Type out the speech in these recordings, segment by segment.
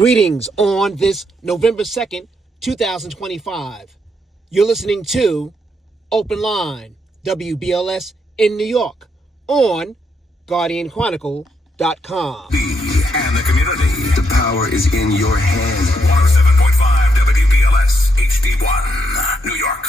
Greetings on this November 2nd, 2025. You're listening to OpenLine WBLS in New York on GuardianChronicle.com. And the community. The power is in your hands. 107.5 WBLS HD1, New York.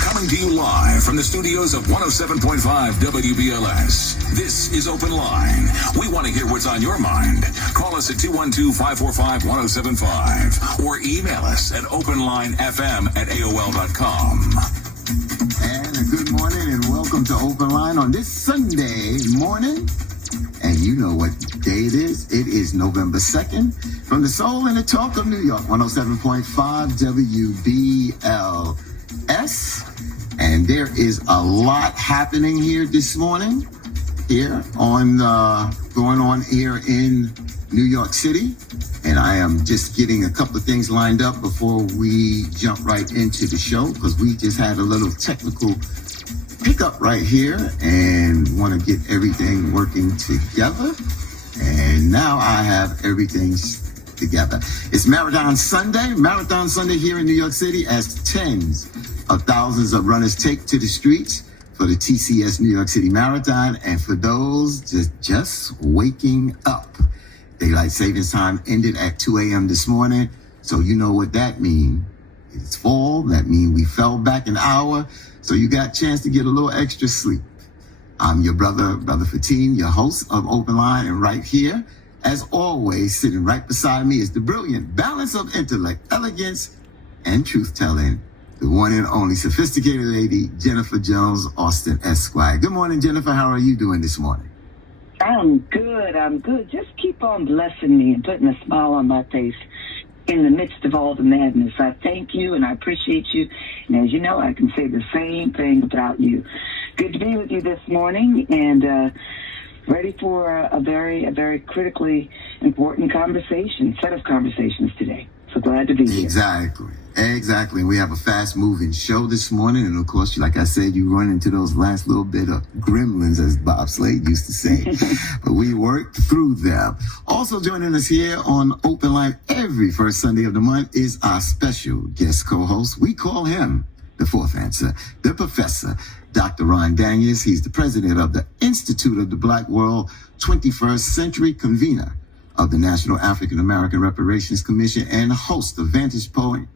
Coming to you live from the studios of 107.5 WBLS. This is Open Line. We want to hear what's on your mind. Call us at 212-545-1075 or email us at openlinefm@aol.com. And a good morning and welcome to Open Line on this Sunday morning. And you know what day it is. It is November 2nd from the Soul and the Talk of New York, 107.5 WBLS. And there is a lot happening here this morning, here on going on here in New York City. And I am just getting a couple of things lined up before we jump right into the show, because we just had a little technical hiccup right here and want to get everything working together. And now I have everything together. It's Marathon Sunday here in New York City, as tens of thousands of runners take to the streets for the TCS New York City Marathon. And for those just waking up, daylight savings time ended at 2 a.m. this morning. So you know what that means. It's fall. That means we fell back an hour. So you got a chance to get a little extra sleep. I'm your brother Fatin, your host of Open Line. And right here, as always, sitting right beside me is the brilliant balance of intellect, elegance, and truth-telling, the one and only sophisticated lady, Jennifer Jones Austin Esquire. Good morning, Jennifer. How are you doing this morning? I'm good. Just keep on blessing me and putting a smile on my face in the midst of all the madness. I thank you and I appreciate you. And as you know, I can say the same thing about you. Good to be with you this morning and ready for a very critically important set of conversations today. So glad to be here. Exactly. We have a fast-moving show this morning. And, of course, like I said, you run into those last little bit of gremlins, as Bob Slade used to say. But we worked through them. Also joining us here on Open Line every first Sunday of the month is our special guest co-host. We call him the fourth answer, the professor, Dr. Ron Daniels. He's the president of the Institute of the Black World 21st Century, convener of the National African American Reparations Commission, and host of Vantage Point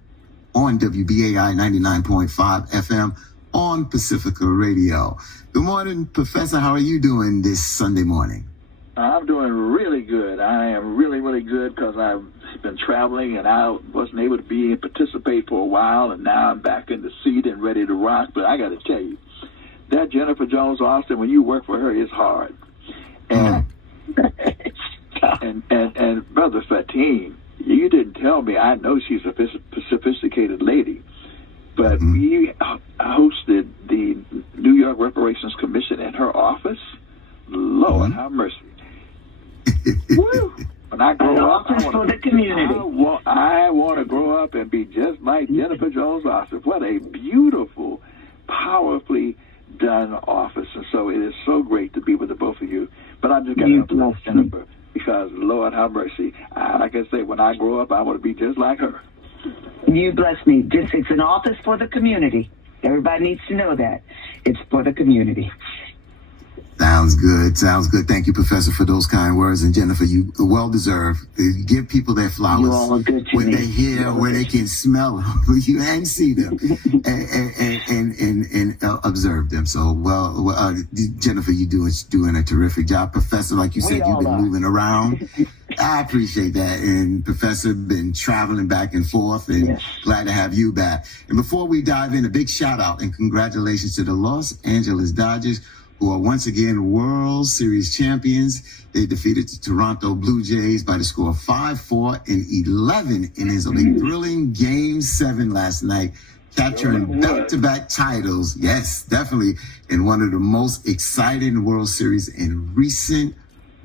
on WBAI 99.5 FM on Pacifica Radio. Good morning, Professor. How are you doing this Sunday morning? I'm doing really good. I am really good because I've been traveling and I wasn't able to participate for a while, and now I'm back in the seat and ready to rock. But I got to tell you, that Jennifer Jones Austin, when you work for her, is hard. And and Brother Fatin, you didn't tell me. I know she's a sophisticated lady, but we hosted the New York Reparations Commission in her office. Lord, have mercy. Woo. When I grow up, I want to grow up and be just like Jennifer Jones Austin. What a beautiful, powerfully done office. And so it is so great to be with the both of you. But I just got to bless Jennifer, because Lord have mercy. Like I say, when I grow up, I want to be just like her. You bless me. It's an office for the community. Everybody needs to know that. It's for the community. Sounds good. Thank you, Professor, for those kind words. And Jennifer, you well-deserved. Give people their flowers you all are good to when me. they hear, where they can smell them you and see them and observe them. So, Jennifer, you're doing a terrific job. Professor, like you said, you've been moving around. I appreciate that. And Professor, been traveling back and forth, and glad to have you back. And before we dive in, a big shout out and congratulations to the Los Angeles Dodgers, who are once again World Series champions. They defeated the Toronto Blue Jays by the score of 5-4 in 11 innings of a thrilling Game 7 last night, capturing back-to-back titles. Yes, definitely, in one of the most exciting World Series in recent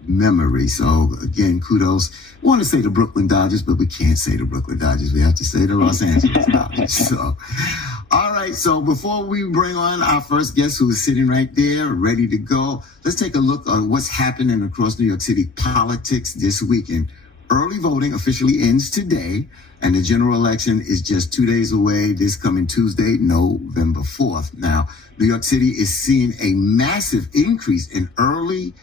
memory. So, again, kudos. We want to say the Brooklyn Dodgers, but we can't say the Brooklyn Dodgers. We have to say the Los Angeles Dodgers. So, all right. right, so before we bring on our first guest who is sitting right there, ready to go, let's take a look at what's happening across New York City politics this weekend. Early voting officially ends today, and the general election is just 2 days away this coming Tuesday, November 4th. Now, New York City is seeing a massive increase in early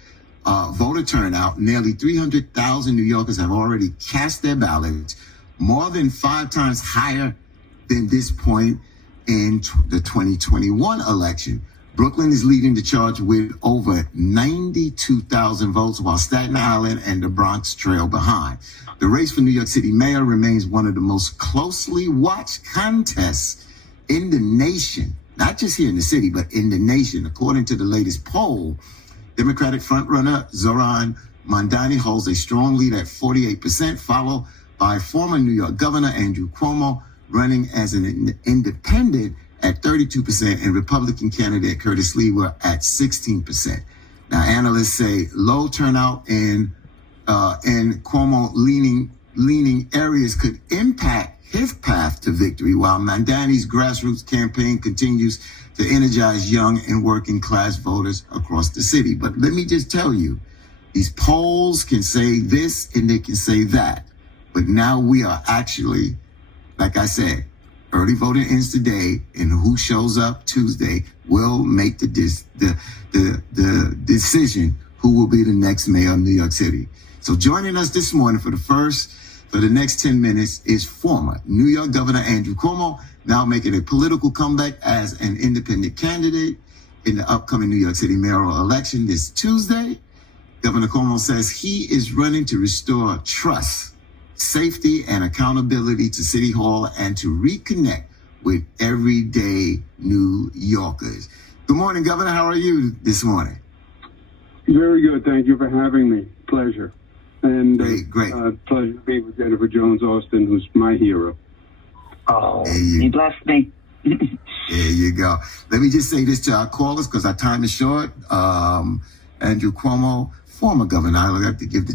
voter turnout. Nearly 300,000 New Yorkers have already cast their ballots, more than 5 times higher than this point in the 2021 election. Brooklyn is leading the charge with over 92,000 votes, while Staten Island and the Bronx trail behind. The race for New York City mayor remains one of the most closely watched contests in the nation, not just here in the city, but in the nation. According to the latest poll, Democratic frontrunner Zoran Mamdani holds a strong lead at 48%, followed by former New York Governor Andrew Cuomo, running as an independent at 32%, and Republican candidate Curtis Lee were at 16%. Now, analysts say low turnout in Cuomo leaning areas could impact his path to victory, while Mamdani's grassroots campaign continues to energize young and working class voters across the city. But let me just tell you, these polls can say this and they can say that. But now we are actually, like I said, early voting ends today, and who shows up Tuesday will make the decision who will be the next mayor of New York City. So joining us this morning for the next 10 minutes is former New York Governor Andrew Cuomo, now making a political comeback as an independent candidate in the upcoming New York City mayoral election this Tuesday. Governor Cuomo says he is running to restore trust, safety, and accountability to City Hall and to reconnect with everyday New Yorkers. Good morning, Governor. How are you this morning? Very good. Thank you for having me. Pleasure. And great. Pleasure to be with Jennifer Jones Austin, who's my hero. Oh, you blessed me. There you go. Let me just say this to our callers because our time is short. Andrew Cuomo, former governor, I like to give the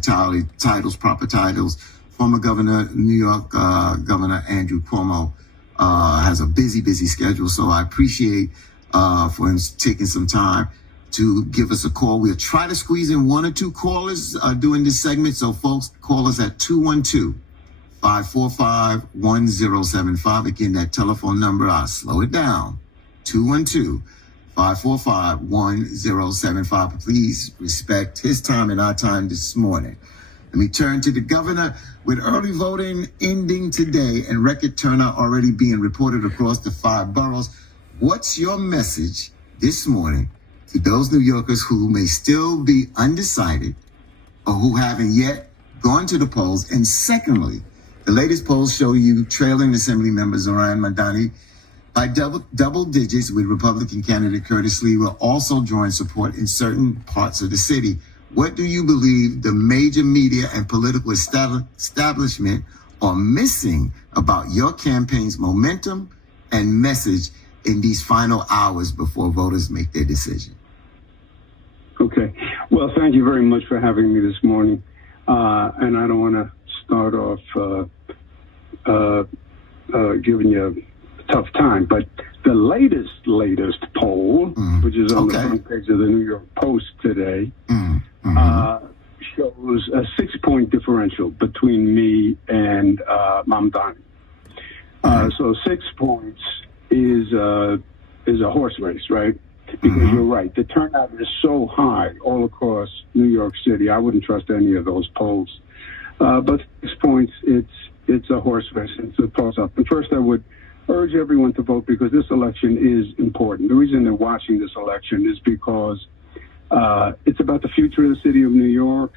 titles, proper titles. Former governor, New York Governor Andrew Cuomo has a busy schedule, so I appreciate for him taking some time to give us a call. We'll try to squeeze in 1 or 2 callers during this segment, so folks, call us at 212-545-1075. Again, that telephone number, I'll slow it down, 212-545-1075. Please respect his time and our time this morning. Let me turn to the governor. With early voting ending today and record turnout already being reported across the 5 boroughs, what's your message this morning to those New Yorkers who may still be undecided or who haven't yet gone to the polls? And secondly, the latest polls show you trailing Assembly member Zoran Mamdani by double digits, with Republican candidate Curtis Lee will also join support in certain parts of the city. What do you believe the major media and political establishment are missing about your campaign's momentum and message in these final hours before voters make their decision? Okay. Well, thank you very much for having me this morning. And I don't want to start off giving you a tough time, but the latest poll, which is on the front page of the New York Post today, shows a 6-point differential between me and Mamdani. So 6 points is a horse race, right? Because you're right, the turnout is so high all across New York City. I wouldn't trust any of those polls. But 6 points, it's a horse race. It's a toss-up. But first, I would urge everyone to vote because this election is important. The reason they're watching this election is because it's about the future of the city of New York.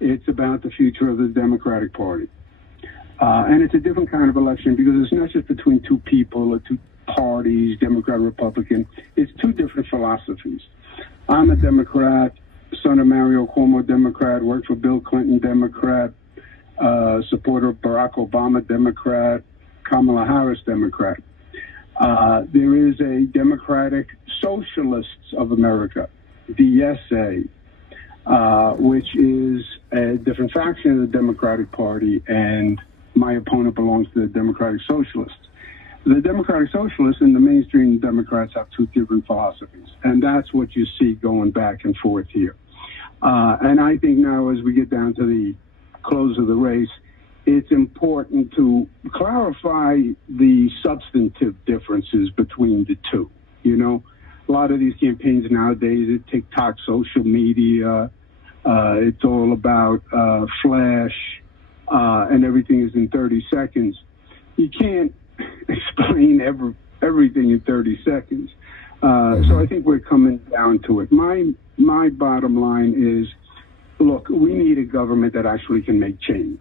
It's about the future of the Democratic Party. And it's a different kind of election because it's not just between 2 people or 2 parties, Democrat, Republican. It's 2 different philosophies. I'm a Democrat, son of Mario Cuomo, Democrat, worked for Bill Clinton, Democrat, supporter of Barack Obama, Democrat, Kamala Harris, Democrat. There is a Democratic Socialists of America, DSA, which is a different faction of the Democratic Party, and my opponent belongs to the Democratic Socialists. the Democratic Socialists and the mainstream Democrats have two different philosophies, and that's what you see going back and forth here. And I think now, as we get down to the close of the race, it's important to clarify the substantive differences between the two. You know, a lot of these campaigns nowadays, it's TikTok, social media, it's all about flash, and everything is in 30 seconds. You can't explain everything in 30 seconds. So I think we're coming down to it. My bottom line is, look, we need a government that actually can make change.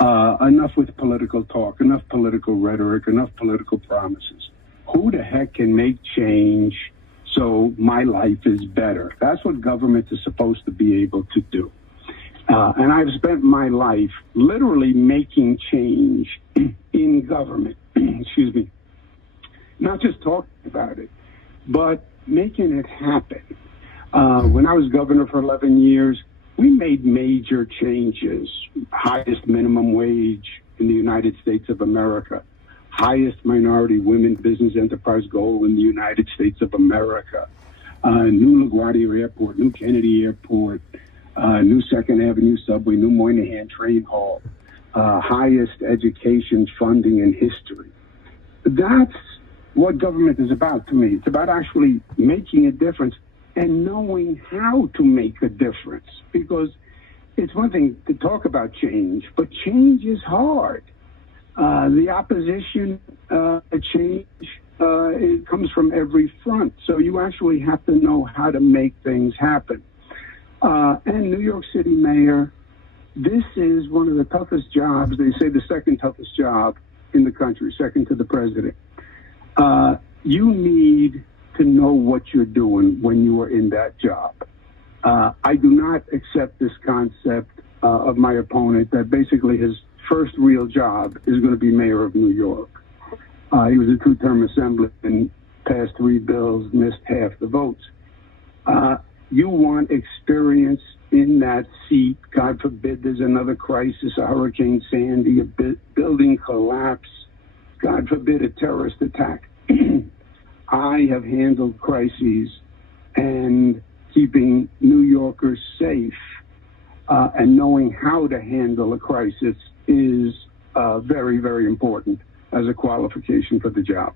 Enough with political talk, enough political rhetoric, enough political promises. Who the heck can make change so my life is better? That's what government is supposed to be able to do. And I've spent my life literally making change in government. Excuse me. Not just talking about it, but making it happen. When I was governor for 11 years, we made major changes. Highest minimum wage in the United States of America. Highest minority women business enterprise goal in the United States of America. New LaGuardia Airport, new Kennedy Airport, new 2nd Avenue subway, new Moynihan train hall. Highest education funding in history. That's what government is about to me. It's about actually making a difference and knowing how to make a difference. Because it's one thing to talk about change, but change is hard. The opposition to change, it comes from every front. So you actually have to know how to make things happen. And New York City mayor, this is one of the toughest jobs. They say the second toughest job in the country, second to the president. You need to know what you're doing when you are in that job. I do not accept this concept of my opponent that basically his first real job is going to be mayor of New York. He was a two-term assemblyman, passed 3 bills, missed half the votes. You want experience in that seat. God forbid there's another crisis, a Hurricane Sandy, a building collapse, God forbid a terrorist attack. I have handled crises, and keeping New Yorkers safe and knowing how to handle a crisis is very, very important as a qualification for the job.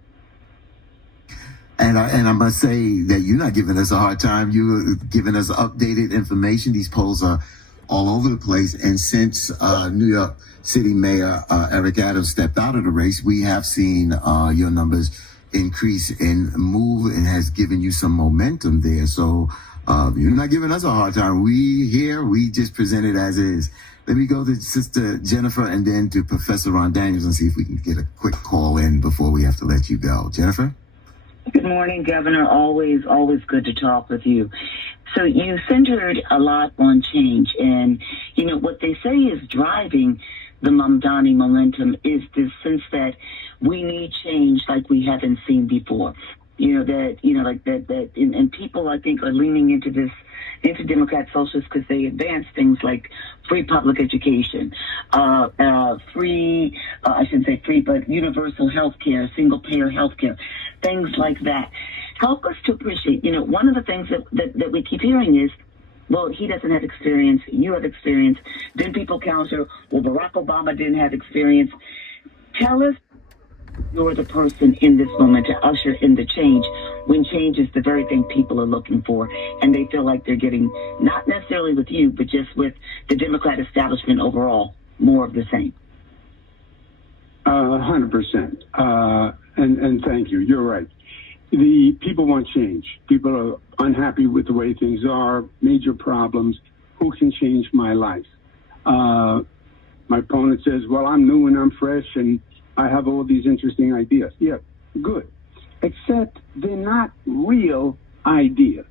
And I must say that you're not giving us a hard time. You're giving us updated information. These polls are all over the place. And since New York City Mayor Eric Adams stepped out of the race, we have seen your numbers increase and move, and has given you some momentum there. So you're not giving us a hard time. We just present it as is. Let me go to Sister Jennifer and then to Professor Ron Daniels and see if we can get a quick call in before we have to let you go. Jennifer? Good morning, Governor. Always good to talk with you. So you centered a lot on change, and, you know, what they say is driving the Mamdani momentum is this sense that we need change like we haven't seen before. And people, I think, are leaning into this, into Democrat socialists, because they advance things like free public education, universal health care, single payer health care, things like that. Help us to appreciate, one of the things that we keep hearing is, well, he doesn't have experience, you have experience. Then people counter, well, Barack Obama didn't have experience. Tell us you're the person in this moment to usher in the change, when change is the very thing people are looking for, and they feel like they're getting, not necessarily with you, but just with the Democrat establishment overall, more of the same. 100%. And thank you. You're right. The people want change. People are unhappy with the way things are, major problems. Who can change my life? My opponent says, well, I'm new and I'm fresh and I have all these interesting ideas. Yeah, good. Except they're not real ideas.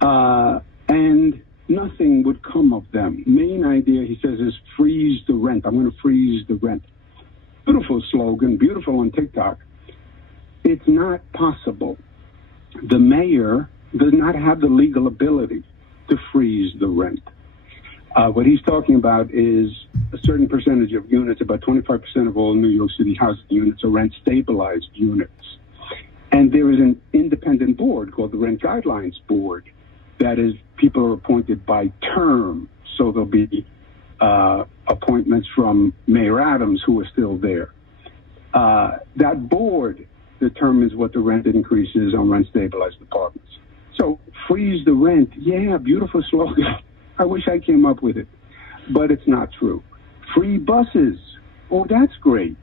And nothing would come of them. Main idea, he says, is freeze the rent. I'm going to freeze the rent. Beautiful slogan, beautiful on TikTok. It's not possible. The mayor does not have the legal ability to freeze the rent. What he's talking about is a certain percentage of units, about 25% of all New York City housing units are rent stabilized units. And there is an independent board called the Rent Guidelines Board. That is, people are appointed by term. So there'll be appointments from Mayor Adams, who are still there. That board determines what the rent increase is on rent stabilized apartments. So freeze the rent. Yeah, beautiful slogan. I wish I came up with it, but it's not true. Free buses. Oh, that's great.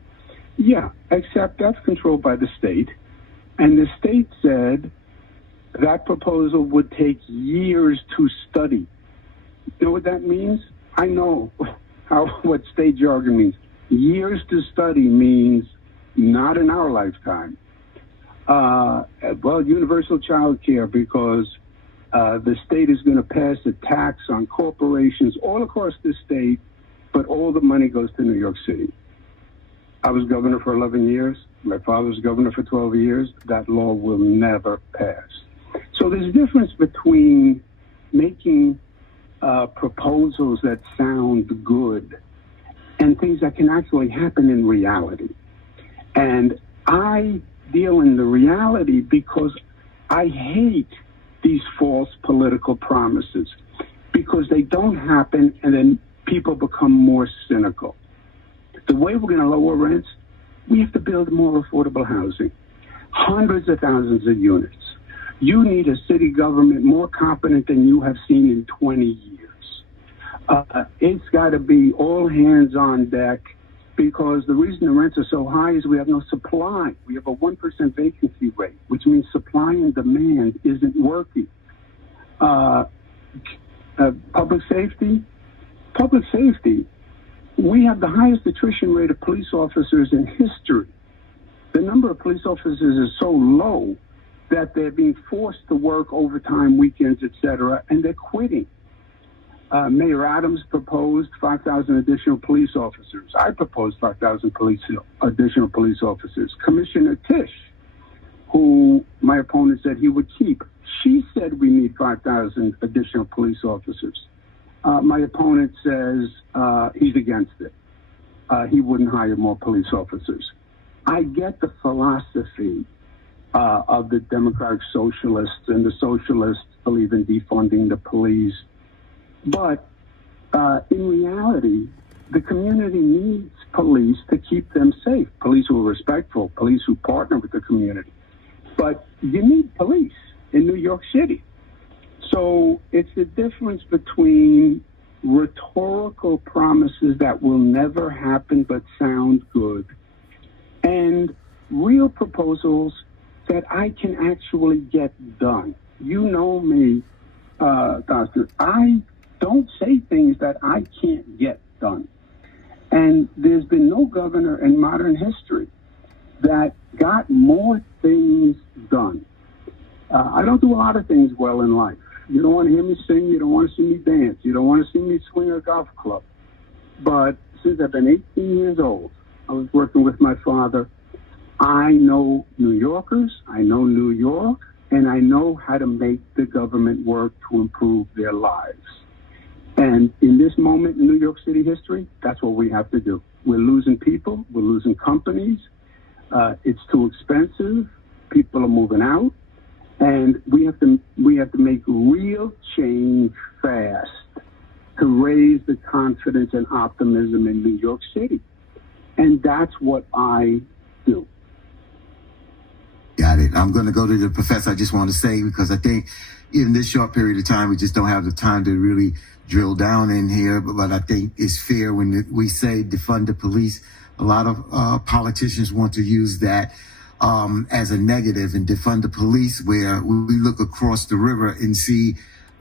Yeah, except that's controlled by the state. And the state said that proposal would take years to study. You know what that means? I know what state jargon means. Years to study means not in our lifetime. Well, universal child care, because the state is going to pass a tax on corporations all across the state, but all the money goes to New York City. I was governor for 11 years. My father was governor for 12 years. That law will never pass. So there's a difference between making proposals that sound good and things that can actually happen in reality. And I deal in the reality because I hate these false political promises, because they don't happen and then people become more cynical. The way we're going to lower rents, we have to build more affordable housing, hundreds of thousands of units. You need a city government more competent than you have seen in 20 years. It's got to be all hands on deck, because the reason the rents are so high is we have no supply. We have a 1% vacancy rate, which means supply and demand isn't working. Public safety, we have the highest attrition rate of police officers in history. The number of police officers is so low that they're being forced to work overtime, weekends, etc., and they're quitting. Mayor Adams proposed 5,000 additional police officers. I proposed 5,000 additional police officers. Commissioner Tisch, who my opponent said he would keep, she said we need 5,000 additional police officers. My opponent says he's against it. He wouldn't hire more police officers. I get the philosophy of the Democratic Socialists, and the Socialists believe in defunding the police. But in reality, the community needs police to keep them safe. Police who are respectful, police who partner with the community. But you need police in New York City. So it's the difference between rhetorical promises that will never happen but sound good, and real proposals that I can actually get done. You know me, Doctor. I don't say things that I can't get done. And there's been no governor in modern history that got more things done. I don't do a lot of things well in life. You don't want to hear me sing. You don't want to see me dance. You don't want to see me swing a golf club. But since I've been 18 years old, I was working with my father. I know New Yorkers, I know New York, and I know how to make the government work to improve their lives. And in this moment in New York City history, that's what we have to do. We're losing people. We're losing companies. It's too expensive. People are moving out. And we have to make real change fast to raise the confidence and optimism in New York City. And that's what I do. Got it. I'm going to go to the professor. I just want to say, because I think in this short period of time, we just don't have the time to really drill down in here. But I think it's fair when we say defund the police. A lot of politicians want to use that as a negative, and defund the police, where we look across the river and see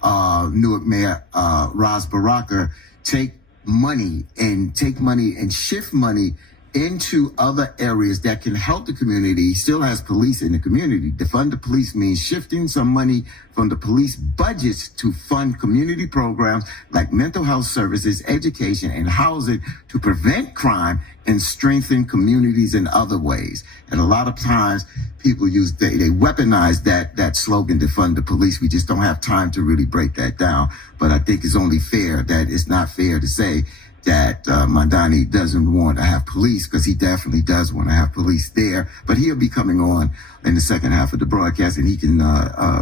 Newark Mayor Ras Baraka take money and shift money into other areas that can help the community. He still has police in the community. Defund the police means shifting some money from the police budgets to fund community programs like mental health services, education, and housing to prevent crime and strengthen communities in other ways. And a lot of times people they weaponize that slogan, defund the police. We just don't have time to really break that down. But I think it's only fair that it's not fair to say that Mandani doesn't want to have police, because he definitely does want to have police there. But he'll be coming on in the second half of the broadcast, and he can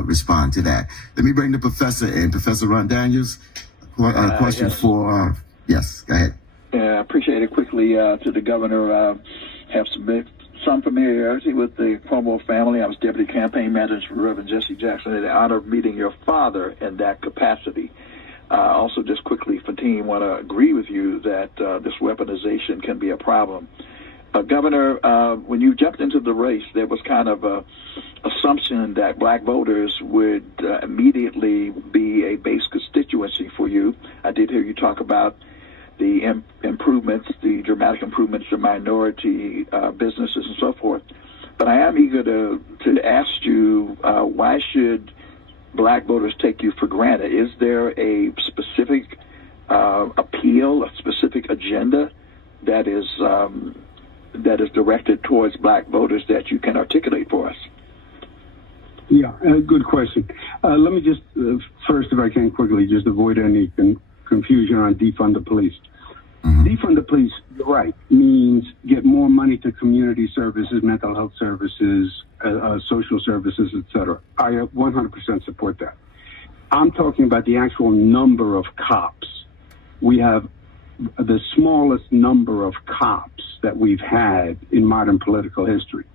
respond to that. Let me bring the professor in. Professor Ron Daniels, question yes. for, yes, go ahead. I appreciate it. Quickly to the governor, have some familiarity with the Cuomo family. I was deputy campaign manager for Reverend Jesse Jackson. I had the honor of meeting your father in that capacity. Also, just quickly, Fatim, want to agree with you that this weaponization can be a problem. Governor, when you jumped into the race, there was kind of a assumption that black voters would immediately be a base constituency for you. I did hear you talk about the improvements, the dramatic improvements to minority businesses and so forth. But I am eager to ask you, why should black voters take you for granted? Is there a specific appeal, a specific agenda that is directed towards black voters that you can articulate for us? Yeah, good question. Let me just, first, if I can quickly, just avoid any confusion on defund the police. Mm-hmm. Defund the police, you're right, means get more money to community services, mental health services, social services, etc. I 100% support that. I'm talking about the actual number of cops. We have the smallest number of cops that we've had in modern political history.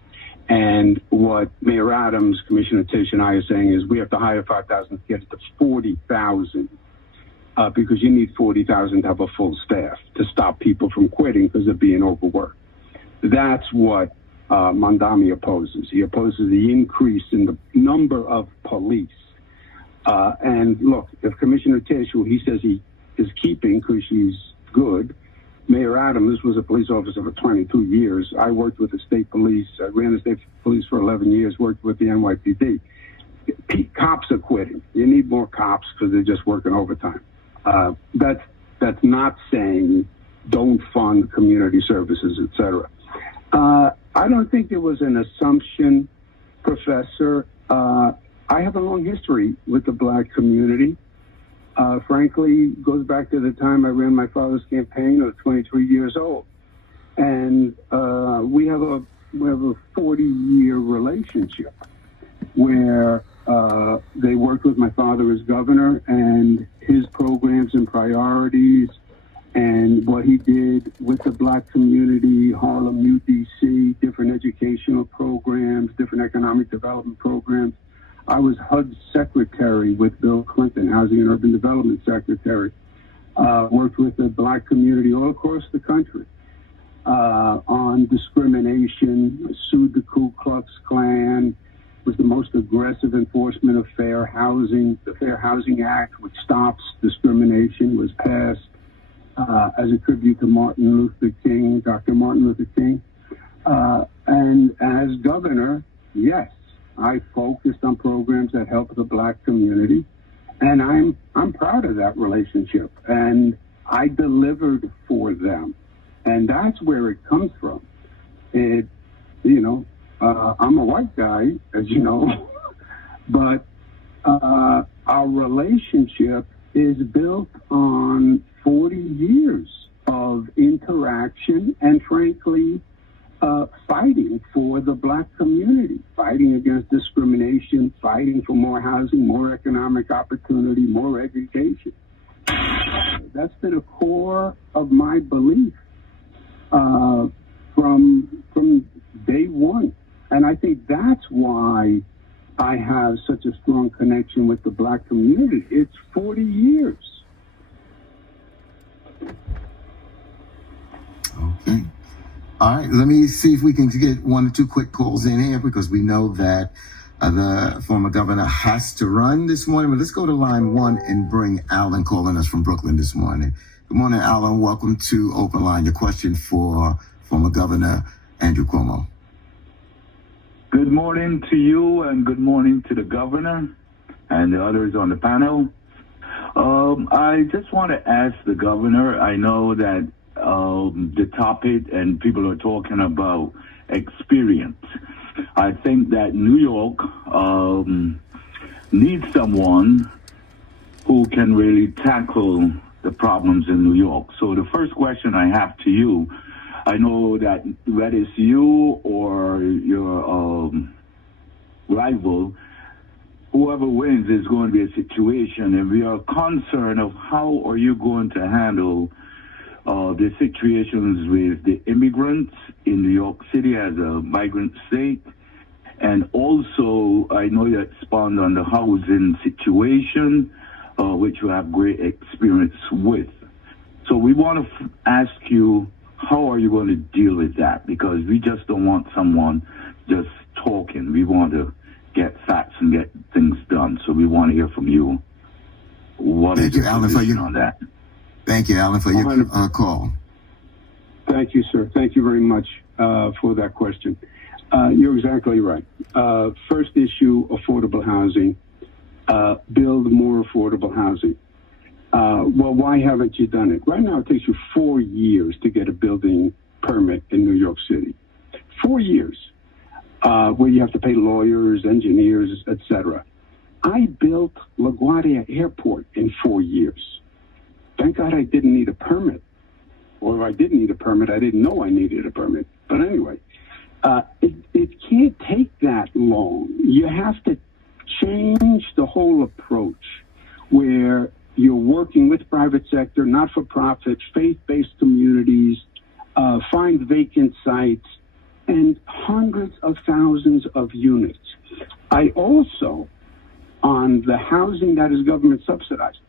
And what Mayor Adams, Commissioner Tisch, and I are saying is we have to hire 5,000 to get it to 40,000. Because you need 40,000 to have a full staff to stop people from quitting because of being overworked. That's what Mandami opposes. He opposes the increase in the number of police. And look, if Commissioner Tisch, who he says he is keeping because she's good, Mayor Adams was a police officer for 22 years. I worked with the state police. I ran the state police for 11 years, worked with the NYPD. Cops are quitting. You need more cops because they're just working overtime. That's not saying don't fund community services, etc. I don't think there was an assumption, Professor. I have a long history with the black community. Frankly, goes back to the time I ran my father's campaign. I was 23 years old, and we have a 40-year relationship where they worked with my father as governor, and his programs and priorities and what he did with the black community, Harlem, UDC, different educational programs, different economic development programs. I was HUD secretary with Bill Clinton, Housing and Urban Development Secretary. Worked with the black community all across the country on discrimination, sued the Ku Klux Klan, was the most aggressive enforcement of fair housing. The Fair Housing Act, which stops discrimination, was passed as a tribute to Martin Luther King, Dr. Martin Luther King. And as governor, yes, I focused on programs that help the black community, and I'm proud of that relationship. And I delivered for them, and that's where it comes from. I'm a white guy, as you know, but our relationship is built on 40 years of interaction and, frankly, fighting for the black community, fighting against discrimination, fighting for more housing, more economic opportunity, more education. That's been a core of my belief from day one. And I think that's why I have such a strong connection with the black community. It's 40 years. Okay. All right. Let me see if we can get one or two quick calls in here, because we know that the former governor has to run this morning. But let's go to line one and bring Alan calling us from Brooklyn this morning. Good morning, Alan. Welcome to Open Line. Your question for former Governor Andrew Cuomo. Good morning to you, and good morning to the governor and the others on the panel. I just want to ask the governor, I know that the topic, and people are talking about experience. I think that New York needs someone who can really tackle the problems in New York. So the first question I have to you, I know that whether it's you or your rival, whoever wins is going to be a situation, and we are concerned of how are you going to handle the situations with the immigrants in New York City as a migrant state. And also, I know you expound on the housing situation, which you have great experience with. So we want to ask you, how are you going to deal with that? Because we just don't want someone just talking. We want to get facts and get things done. So we want to hear from you. What is your position on that? Thank you, Alan, for your call. Thank you, sir. Thank you very much for that question. You're exactly right. First issue, affordable housing. Build more affordable housing. Well, why haven't you done it? Right now, it takes you 4 years to get a building permit in New York City. 4 years, where you have to pay lawyers, engineers, etc. I built LaGuardia Airport in 4 years. Thank God I didn't need a permit. Or if I didn't need a permit, I didn't know I needed a permit. But anyway, it can't take that long. You have to change the whole approach where you're working with private sector, not-for-profits, faith-based communities, find vacant sites, and hundreds of thousands of units. I also, on the housing that is government subsidized,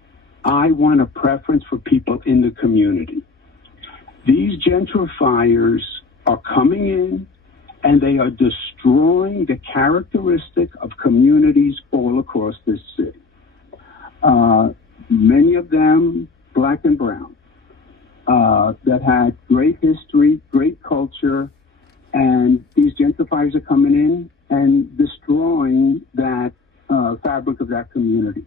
I want a preference for people in the community. These gentrifiers are coming in and they are destroying the characteristic of communities all across this city. Many of them black and brown, that had great history, great culture, and these gentrifiers are coming in and destroying that fabric of that community.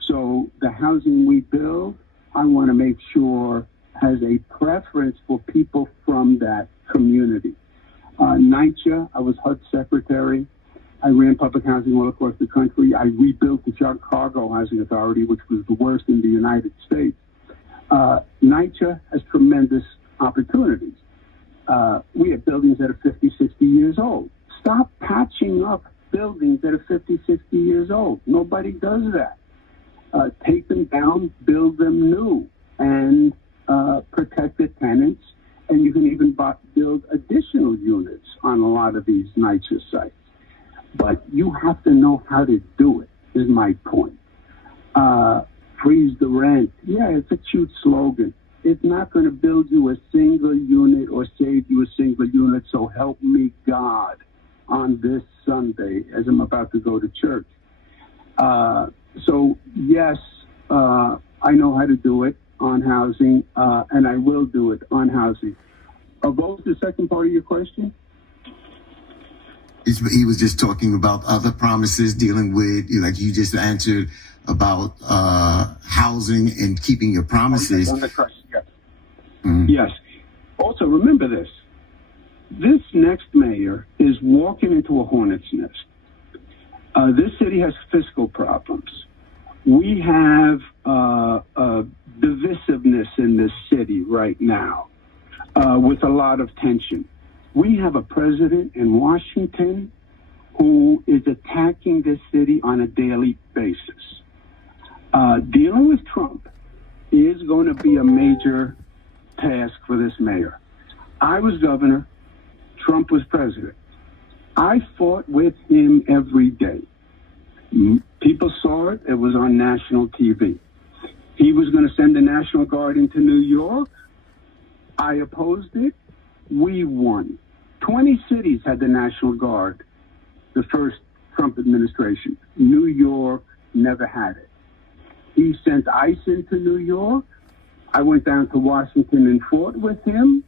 So the housing we build, I want to make sure has a preference for people from that community. NYCHA, I was HUD secretary. I ran public housing all across the country. I rebuilt the Chicago Housing Authority, which was the worst in the United States. NYCHA has tremendous opportunities. We have buildings that are 50, 60 years old. Stop patching up buildings that are 50, 60 years old. Nobody does that. Take them down, build them new, and protect the tenants. And you can even build additional units on a lot of these NYCHA sites. But you have to know how to do it, is my point. Freeze the rent. Yeah, it's a cute slogan. It's not going to build you a single unit or save you a single unit, so help me God on this Sunday as I'm about to go to church. So, yes, I know how to do it on housing, and I will do it on housing. What was the second part of your question? He was just talking about other promises dealing with, like you just answered, about housing and keeping your promises. On the question, yes. Mm-hmm. Yes. Also, remember this. This next mayor is walking into a hornet's nest. This city has fiscal problems. We have divisiveness in this city right now with a lot of tension. We have a president in Washington who is attacking this city on a daily basis. Dealing with Trump is going to be a major task for this mayor. I was governor. Trump was president. I fought with him every day. People saw it. It was on national TV. He was going to send the National Guard into New York. I opposed it. We won. 20 cities had the National Guard, the first Trump administration. New York never had it. He sent ICE into New York. I went down to Washington and fought with him.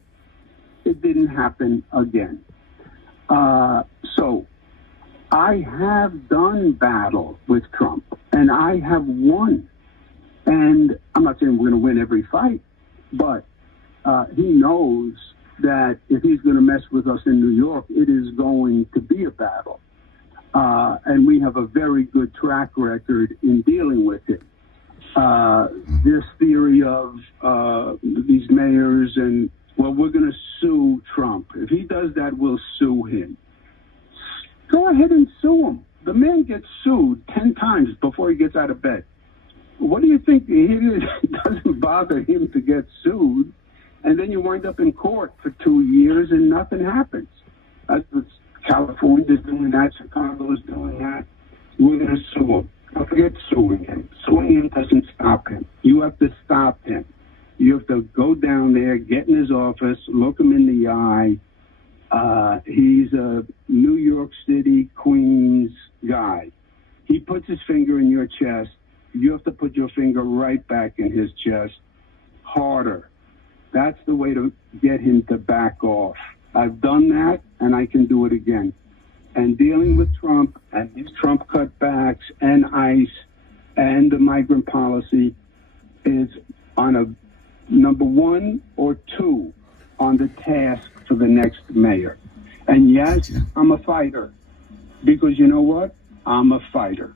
It didn't happen again. So I have done battle with Trump, and I have won. And I'm not saying we're going to win every fight, but he knows that if he's going to mess with us in New York, it is going to be a battle. And we have a very good track record in dealing with it. This theory of these mayors and, well, we're going to sue Trump. If he does that, we'll sue him. Go ahead and sue him. The man gets sued 10 times before he gets out of bed. What do you think? It doesn't bother him to get sued, and then you wind up in court for 2 years and nothing happens. That's what California's doing that. Chicago's doing that. We're going to sue him. Don't forget suing him. Suing him doesn't stop him. You have to stop him. You have to go down there, get in his office, look him in the eye. He's a New York City, Queens guy. He puts his finger in your chest. You have to put your finger right back in his chest, harder. That's the way to get him to back off. I've done that, and I can do it again. And dealing with Trump and these Trump cutbacks and ICE and the migrant policy is on a number 1 or 2 on the task for the next mayor. And yes, I'm a fighter, because you know what? I'm a fighter.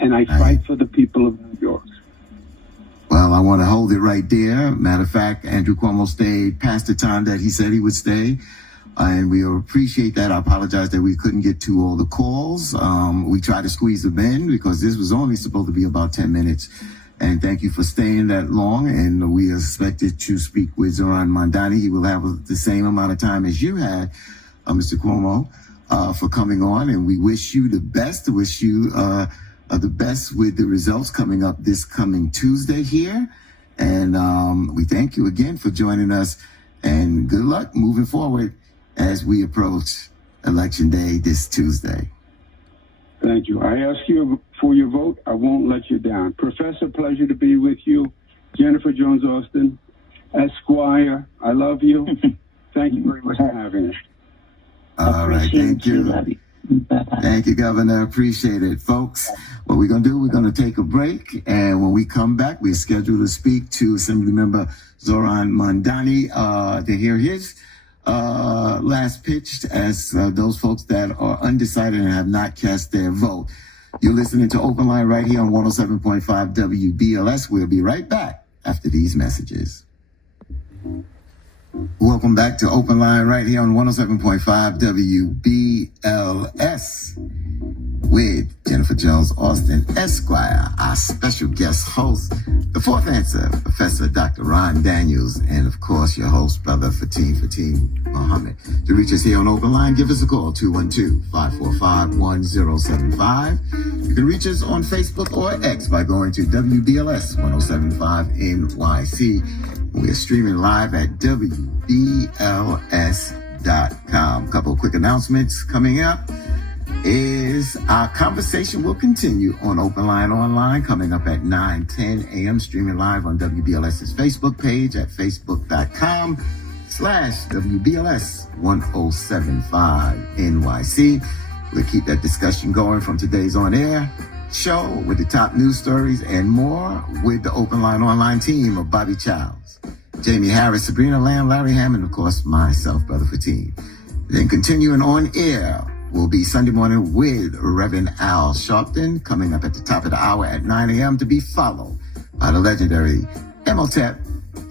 And I fight for the people of New York. Well, I want to hold it right there. Matter of fact, Andrew Cuomo stayed past the time that he said he would stay. And we appreciate that. I apologize that we couldn't get to all the calls. We tried to squeeze them in because this was only supposed to be about 10 minutes. And thank you for staying that long. And we expected to speak with Zoran Mondani. He will have the same amount of time as you had, Mr. Cuomo, for coming on. And we wish you the best. Wish you the best with the results coming up this coming Tuesday here. And we thank you again for joining us. And good luck moving forward as we approach Election Day this Tuesday. Thank you. I ask you for your vote. I won't let you down. Professor, pleasure to be with you. Jennifer Jones-Austin, Esquire, I love you. Thank you very much for having us. All right, thank you. Love you. Bye-bye. Thank you, Governor. Appreciate it, folks. What we're going to do, we're going to take a break. And when we come back, we're scheduled to speak to Assemblymember Zoran Mondani to hear his last pitch as those folks that are undecided and have not cast their vote. You're listening to Open Line right here on 107.5 WBLS. We'll be right back after these messages. Welcome back to Open Line right here on 107.5 WBLS with Jennifer Jones-Austin, Esquire, our special guest host, the fourth answer, Professor Dr. Ron Daniels, and of course your host, Brother Fatim Muhammad. To reach us here on Open Line, give us a call, 212-545-1075. You can reach us on Facebook or X by going to WBLS 1075 NYC. We are streaming live at WBLS.com. A couple of quick announcements coming up is our conversation will continue on Open Line Online coming up at 9:10 a.m. streaming live on WBLS's Facebook page at facebook.com/WBLS 1075 NYC. We'll keep that discussion going from today's on air show with the top news stories and more with the Open Line Online team of Bobby Childs, Jamie Harris, Sabrina Lamb, Larry Hammond, of course, myself, Brother Fatim. Then continuing on air will be Sunday morning with Reverend Al Sharpton coming up at the top of the hour at 9 a.m. to be followed by the legendary Emotep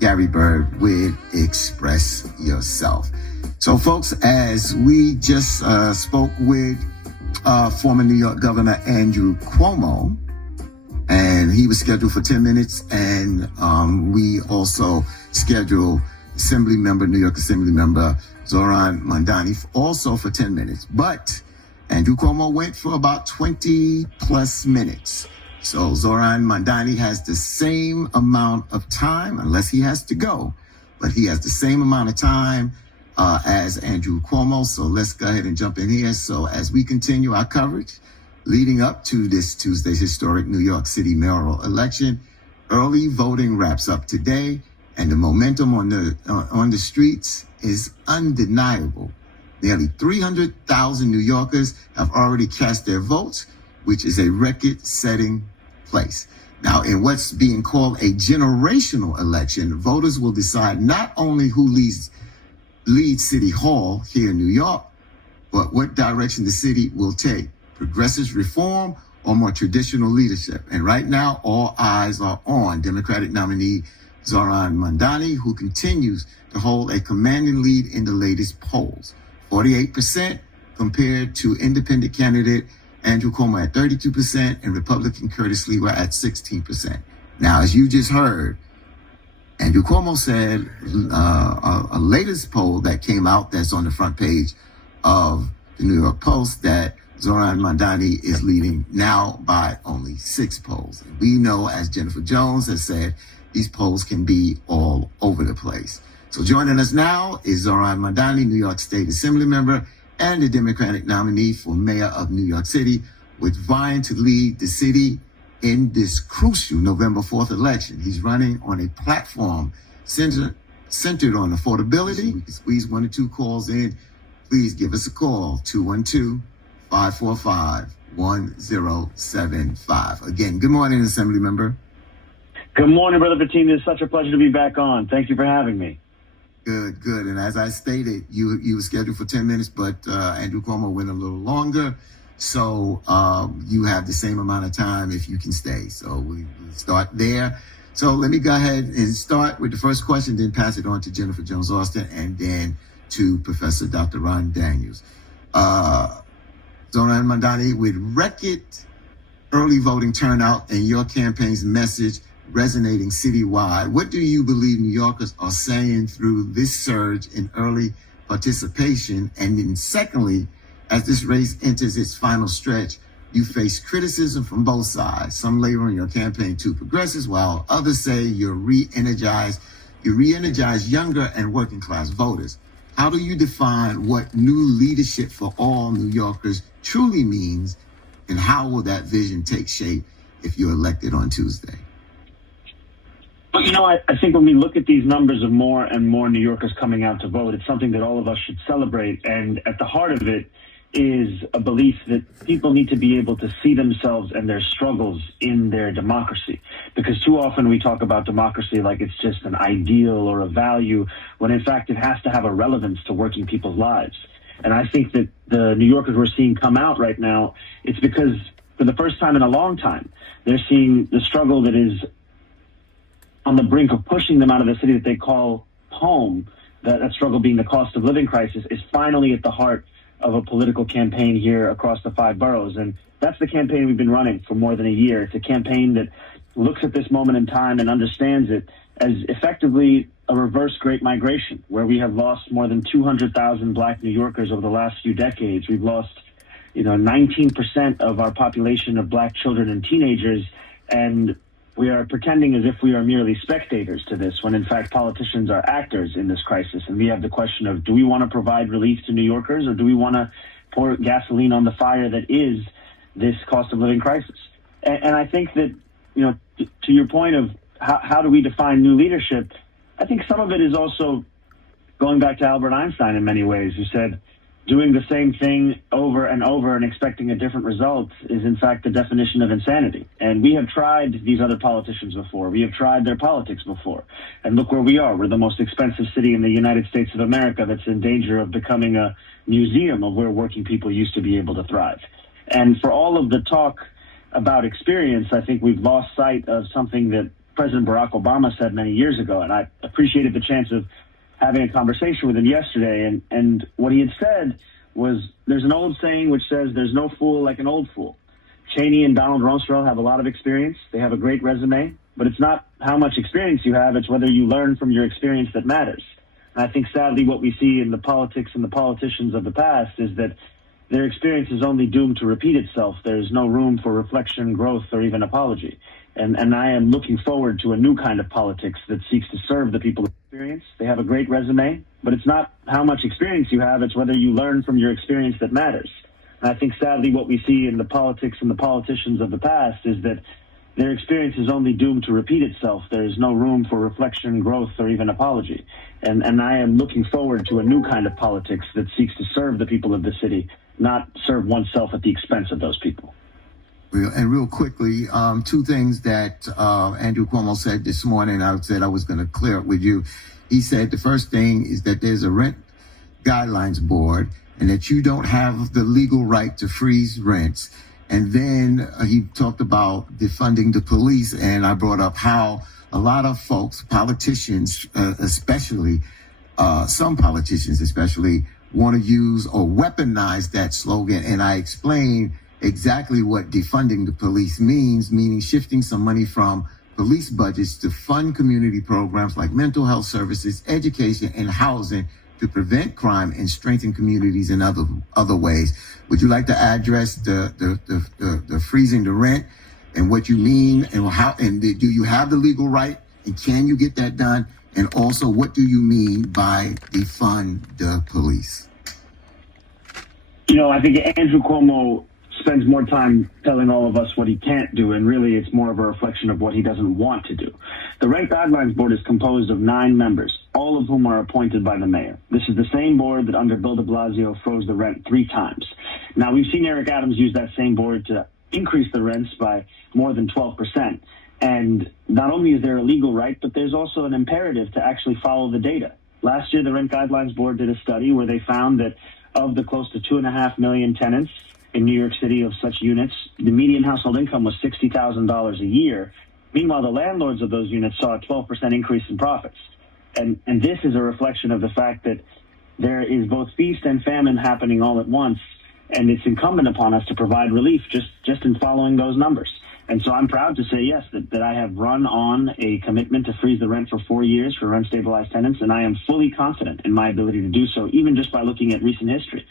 Gary Bird with Express Yourself. So, folks, as we just spoke with former New York Governor Andrew Cuomo, and he was scheduled for 10 minutes, and we also scheduled New York Assembly Member Zoran Mondani also for 10 minutes. But Andrew Cuomo went for about 20 plus minutes. So Zoran Mondani has the same amount of time, unless he has to go, but he has the same amount of time as Andrew Cuomo. So let's go ahead and jump in here. So as we continue our coverage leading up to this Tuesday's historic New York City mayoral election, early voting wraps up today, and the momentum on the streets is undeniable. Nearly 300,000 New Yorkers have already cast their votes, which is a record-setting place. Now, in what's being called a generational election, voters will decide not only who leads City Hall here in New York, but what direction the city will take, progressive reform or more traditional leadership. And right now, all eyes are on Democratic nominee Zohran Mamdani, who continues to hold a commanding lead in the latest polls, 48% compared to independent candidate Andrew Cuomo at 32% and Republican Curtis Lee were at 16%. Now, as you just heard, Andrew Cuomo said a latest poll that came out that's on the front page of the New York Post that Zohran Mamdani is leading now by only 6 polls. And we know, as Jennifer Jones has said, these polls can be all over the place. So joining us now is Zohran Mamdani, New York State Assembly member and the Democratic nominee for mayor of New York City, with vying to lead the city in this crucial November 4th election. He's running on a platform centered on affordability. We can squeeze 1 or 2 calls in. Please give us a call, 212-545-1075. Again, good morning, Assembly member. Good morning, Brother Fatima. It's such a pleasure to be back on. Thank you for having me. Good. And as I stated, you were scheduled for 10 minutes, but Andrew Cuomo went a little longer. So you have the same amount of time if you can stay. So we'll start there. So let me go ahead and start with the first question, then pass it on to Jennifer Jones-Austin, and then to Professor Dr. Ron Daniels. Zohran Mamdani, with record early voting turnout and your campaign's message resonating citywide, what do you believe New Yorkers are saying through this surge in early participation? And then secondly, as this race enters its final stretch, you face criticism from both sides. Some labeling your campaign too progressive, while others say you re-energize younger and working class voters. How do you define what new leadership for all New Yorkers truly means, and how will that vision take shape if you're elected on Tuesday? Well, I think when we look at these numbers of more and more New Yorkers coming out to vote, it's something that all of us should celebrate. And at the heart of it is a belief that people need to be able to see themselves and their struggles in their democracy. Because too often we talk about democracy like it's just an ideal or a value, when in fact it has to have a relevance to working people's lives. And I think that the New Yorkers we're seeing come out right now, it's because for the first time in a long time, they're seeing the struggle that is on the brink of pushing them out of the city that they call home. That struggle being the cost of living crisis is finally at the heart of a political campaign here across the 5 boroughs. And that's the campaign we've been running for more than a year. It's a campaign that looks at this moment in time and understands it as effectively a reverse Great Migration, where we have lost more than 200,000 Black New Yorkers over the last few decades. We've lost 19% of our population of Black children and teenagers, and we are pretending as if we are merely spectators to this, when in fact politicians are actors in this crisis. And we have the question of, do we want to provide relief to New Yorkers, or do we want to pour gasoline on the fire that is this cost of living crisis? And I think that, to your point of how do we define new leadership, I think some of it is also going back to Albert Einstein in many ways, who said, doing the same thing over and over and expecting a different result is in fact the definition of insanity. And we have tried these other politicians before. We have tried their politics before. And look where we are. We're the most expensive city in the United States of America that's in danger of becoming a museum of where working people used to be able to thrive. And for all of the talk about experience, I think we've lost sight of something that President Barack Obama said many years ago. And I appreciated the chance of having a conversation with him yesterday, and what he had said was, there's an old saying which says, there's no fool like an old fool. Cheney and Donald Rumsfeld have a lot of experience. They have a great resume, but it's not how much experience you have, it's whether you learn from your experience that matters. And I think sadly what we see in the politics and the politicians of the past is that their experience is only doomed to repeat itself. There's no room for reflection, growth, or even apology. And I am looking forward to a new kind of politics that seeks to serve the people of experience. They have a great resume, but it's not how much experience you have, it's whether you learn from your experience that matters. And I think sadly what we see in the politics and the politicians of the past is that their experience is only doomed to repeat itself. There's no room for reflection, growth, or even apology. And I am looking forward to a new kind of politics that seeks to serve the people of the city, not serve oneself at the expense of those people. And real quickly, two things that Andrew Cuomo said this morning, I said I was going to clear up with you. He said the first thing is that there's a rent guidelines board and that you don't have the legal right to freeze rents. And then he talked about defunding the police, and I brought up how a lot of folks, politicians especially, some politicians especially, want to use or weaponize that slogan. And I explained exactly what defunding the police means, meaning shifting some money from police budgets to fund community programs like mental health services, education, and housing to prevent crime and strengthen communities in other ways. Would you like to address the freezing the rent and what you mean and how, and do you have the legal right and can you get that done? And also, what do you mean by defund the police? You know, I think Andrew Cuomo spends more time telling all of us what he can't do, and really it's more of a reflection of what he doesn't want to do. The Rent Guidelines Board is composed of 9 members, all of whom are appointed by the mayor. This is the same board that under Bill de Blasio froze the rent 3 times. Now, we've seen Eric Adams use that same board to increase the rents by more than 12%. And not only is there a legal right, but there's also an imperative to actually follow the data. Last year, the Rent Guidelines Board did a study where they found that of the close to 2.5 million tenants in New York City of such units, the median household income was $60,000 a year. Meanwhile, the landlords of those units saw a 12% increase in profits. And this is a reflection of the fact that there is both feast and famine happening all at once, and it's incumbent upon us to provide relief just in following those numbers. And so I'm proud to say, yes, that I have run on a commitment to freeze the rent for 4 years for rent-stabilized tenants, and I am fully confident in my ability to do so, even just by looking at recent history.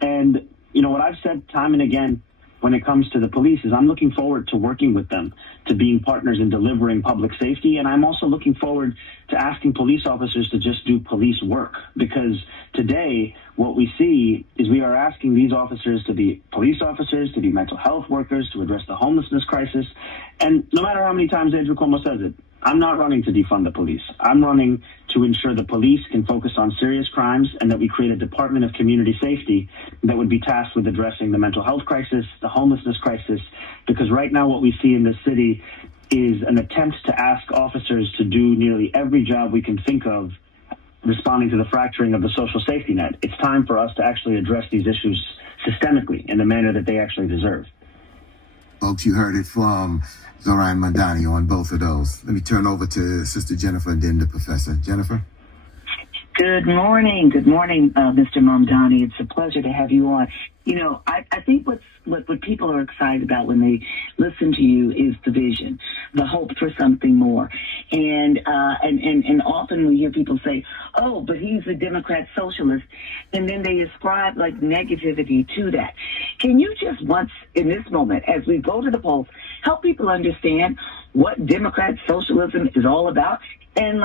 And, you know, what I've said time and again when it comes to the police is I'm looking forward to working with them, to being partners in delivering public safety, and I'm also looking forward to asking police officers to just do police work, because today what we see is we are asking these officers to be police officers, to be mental health workers, to address the homelessness crisis. And no matter how many times Andrew Cuomo says it, I'm not running to defund the police. I'm running to ensure the police can focus on serious crimes and that we create a Department of Community Safety that would be tasked with addressing the mental health crisis, the homelessness crisis, because right now what we see in this city is an attempt to ask officers to do nearly every job we can think of responding to the fracturing of the social safety net. It's time for us to actually address these issues systemically in the manner that they actually deserve. Folks, you heard it from Zoran Mandani on both of those. Let me turn over to Sister Jennifer and then the professor. Jennifer? Good morning. Good morning, Mr. Mamdani. It's a pleasure to have you on. You know, I think what people are excited about when they listen to you is the vision, the hope for something more. And often we hear people say, oh, but he's a Democrat socialist, and then they ascribe like negativity to that. Can you just once in this moment, as we go to the polls, help people understand what Democrat socialism is all about, and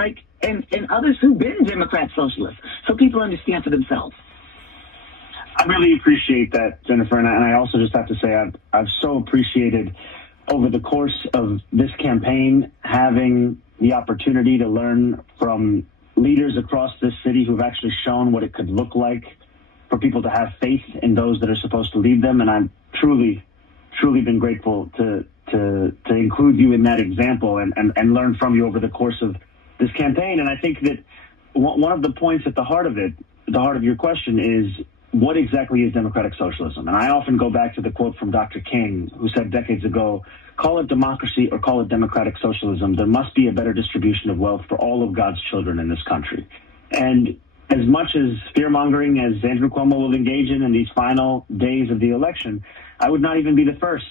others who've been Democrat socialists, so people understand for themselves? I really appreciate that, Jennifer, and I also just have to say I've so appreciated over the course of this campaign having the opportunity to learn from leaders across this city who've actually shown what it could look like for people to have faith in those that are supposed to lead them, and I've truly been grateful to include you in that example and learn from you over the course of this campaign. And I think that one of the points at the heart of it, the heart of your question, is what exactly is democratic socialism? And I often go back to the quote from Dr. King, who said decades ago, call it democracy or call it democratic socialism, there must be a better distribution of wealth for all of God's children in this country. And as much as fear-mongering as Andrew Cuomo will engage in these final days of the election, I would not even be the first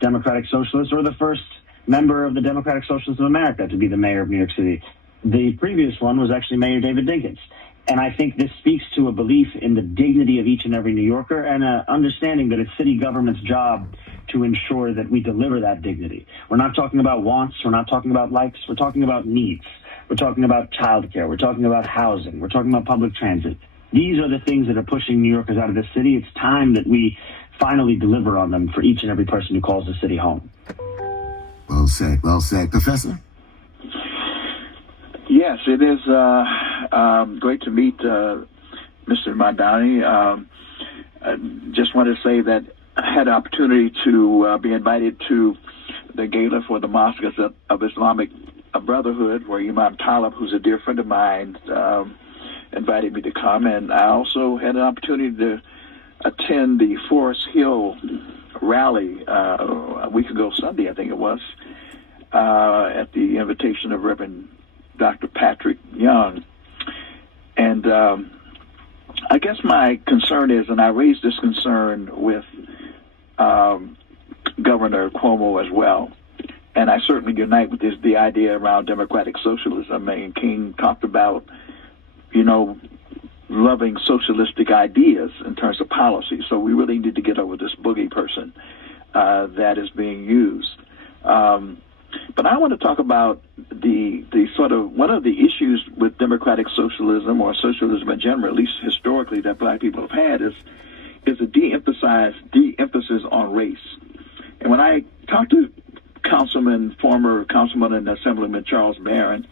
democratic socialist or the first member of the Democratic Socialists of America to be the mayor of New York City. The previous one was actually Mayor David Dinkins. And I think this speaks to a belief in the dignity of each and every New Yorker and an understanding that it's city government's job to ensure that we deliver that dignity. We're not talking about wants. We're not talking about likes. We're talking about needs. We're talking about childcare. We're talking about housing. We're talking about public transit. These are the things that are pushing New Yorkers out of this city. It's time that we finally deliver on them for each and every person who calls the city home. Well said. Well said. Professor? Yes, it is great to meet Mr. Mandani. I just want to say that had an opportunity to be invited to the gala for the Mosque of Islamic Brotherhood, where Imam Talib, who's a dear friend of mine, invited me to come. And I also had an opportunity to attend the Forest Hill rally a week ago Sunday, I think it was, at the invitation of Reverend Dr. Patrick Young. And I guess my concern is, and I raised this concern with Governor Cuomo as well, and I certainly unite with the idea around democratic socialism. And King talked about, loving socialistic ideas in terms of policy. So we really need to get over this boogie person that is being used. But I want to talk about the sort of one of the issues with democratic socialism, or socialism in general, at least historically, that black people have had is a de-emphasis on race. And when I talked to former Councilman and Assemblyman Charles Barron,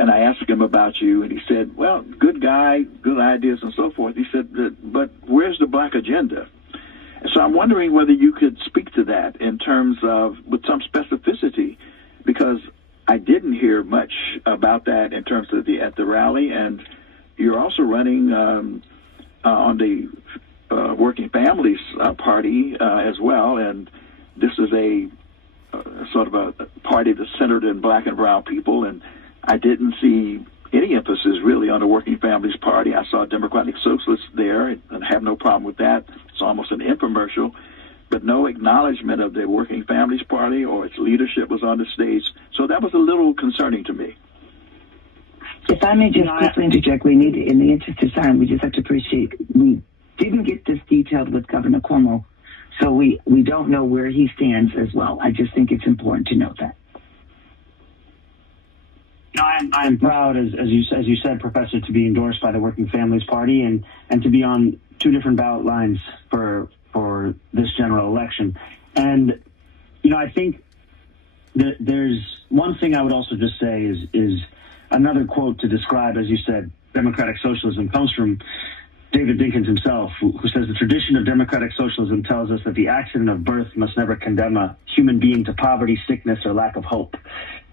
and I asked him about you, and he said, well, good guy, good ideas and so forth. He said, but where's the black agenda? And so I'm wondering whether you could speak to that in terms of, with some specificity, because I didn't hear much about that in terms of at the rally. And you're also running on the Working Families Party as well. And this is a sort of a party that's centered in black and brown people. And I didn't see any emphasis really on the Working Families Party. I saw Democratic Socialists there and have no problem with that. It's almost an infomercial, but no acknowledgement of the Working Families Party or its leadership was on the stage. So that was a little concerning to me. If I may just quickly interject, we need, in the interest of time, we just have to appreciate, we didn't get this detailed with Governor Cuomo, so we don't know where he stands as well. I just think it's important to note that. I'm proud, as you said, Professor, to be endorsed by the Working Families Party and to be on two different ballot lines for this general election. And I think that there's one thing I would also just say is another quote to describe, as you said, democratic socialism comes from David Dinkins himself, who says the tradition of democratic socialism tells us that the accident of birth must never condemn a human being to poverty, sickness, or lack of hope.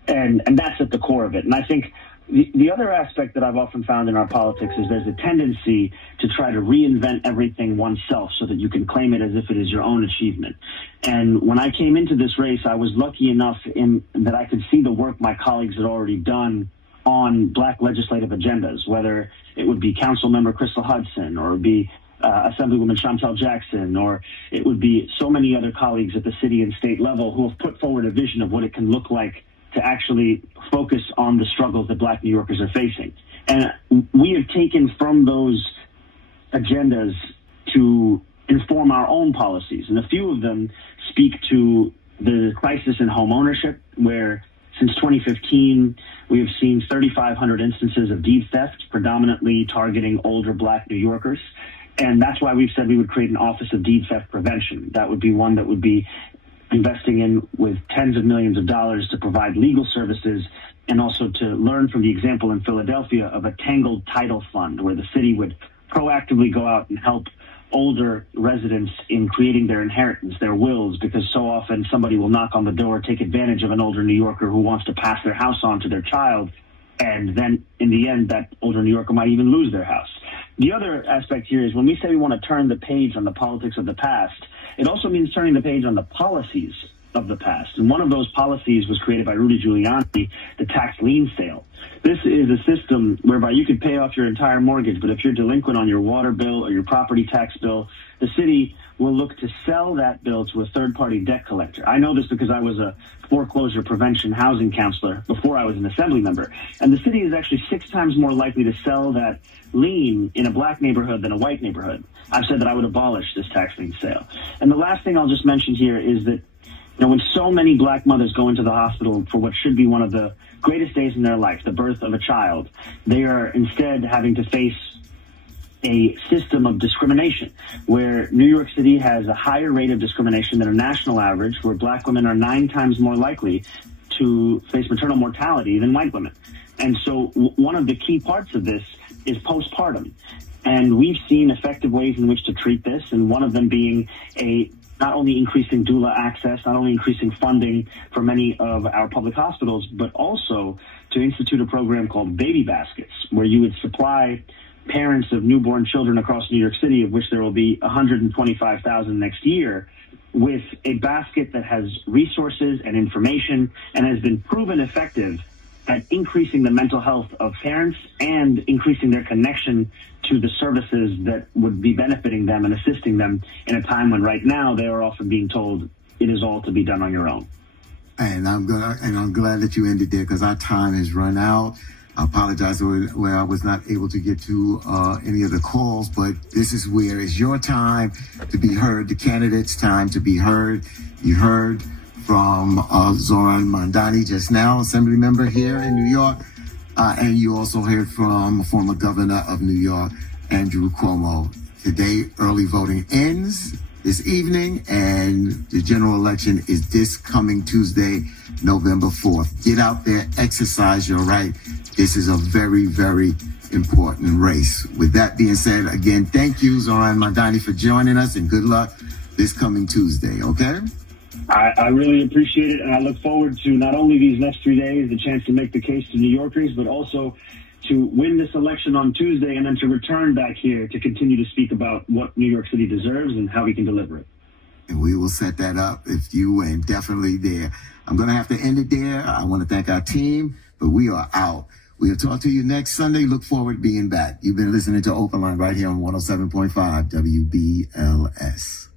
And that's at the core of it. And I think the other aspect that I've often found in our politics is there's a tendency to try to reinvent everything oneself so that you can claim it as if it is your own achievement. And when I came into this race, I was lucky enough that I could see the work my colleagues had already done on black legislative agendas, whether it would be Council Member Crystal Hudson or it would be Assemblywoman Chantel Jackson, or it would be so many other colleagues at the city and state level who have put forward a vision of what it can look like to actually focus on the struggles that black New Yorkers are facing. And we have taken from those agendas to inform our own policies. And a few of them speak to the crisis in home ownership, where since 2015, we have seen 3,500 instances of deed theft, predominantly targeting older black New Yorkers. And that's why we've said we would create an Office of Deed Theft Prevention. That would be one that would be investing in with tens of millions of dollars to provide legal services, and also to learn from the example in Philadelphia of a tangled title fund where the city would proactively go out and help older residents in creating their inheritance, their wills, because so often somebody will knock on the door, take advantage of an older New Yorker who wants to pass their house on to their child, and then in the end that older New Yorker might even lose their house. The other aspect here is when we say we want to turn the page on the politics of the past, it also means turning the page on the policies of the past. And one of those policies was created by Rudy Giuliani, the tax lien sale. This is a system whereby you could pay off your entire mortgage, but if you're delinquent on your water bill or your property tax bill, the city will look to sell that bill to a third-party debt collector. I know this because I was a foreclosure prevention housing counselor before I was an assembly member. And the city is actually 6 times more likely to sell that lien in a black neighborhood than a white neighborhood. I've said that I would abolish this tax lien sale. And the last thing I'll just mention here is that when so many black mothers go into the hospital for what should be one of the greatest days in their life, the birth of a child, they are instead having to face a system of discrimination where New York City has a higher rate of discrimination than a national average, where black women are 9 times more likely to face maternal mortality than white women. And so one of the key parts of this is postpartum. And we've seen effective ways in which to treat this, and one of them being not only increasing doula access, not only increasing funding for many of our public hospitals, but also to institute a program called Baby Baskets, where you would supply parents of newborn children across New York City, of which there will be 125,000 next year, with a basket that has resources and information and has been proven effective at increasing the mental health of parents and increasing their connection to the services that would be benefiting them and assisting them in a time when right now they are often being told it is all to be done on your own. And I'm glad that you ended there because our time has run out. I apologize where I was not able to get to any of the calls, but this is where it's your time to be heard, the candidates' time to be heard. You heard from Zoran Mandani just now, Assembly member here in New York, and you also heard from former governor of New York, Andrew Cuomo. Today, early voting ends this evening, and the general election is this coming Tuesday, November 4th. Get out there, exercise your right. This is a very, very important race. With that being said, again, thank you, Zoran Mandani, for joining us, and good luck this coming Tuesday, okay? I really appreciate it, and I look forward to not only these next 3 days, the chance to make the case to New Yorkers, but also to win this election on Tuesday and then to return back here to continue to speak about what New York City deserves and how we can deliver it. And we will set that up if you win, definitely there. I'm going to have to end it there. I want to thank our team, but we are out. We'll talk to you next Sunday. Look forward to being back. You've been listening to Open Line right here on 107.5 WBLS.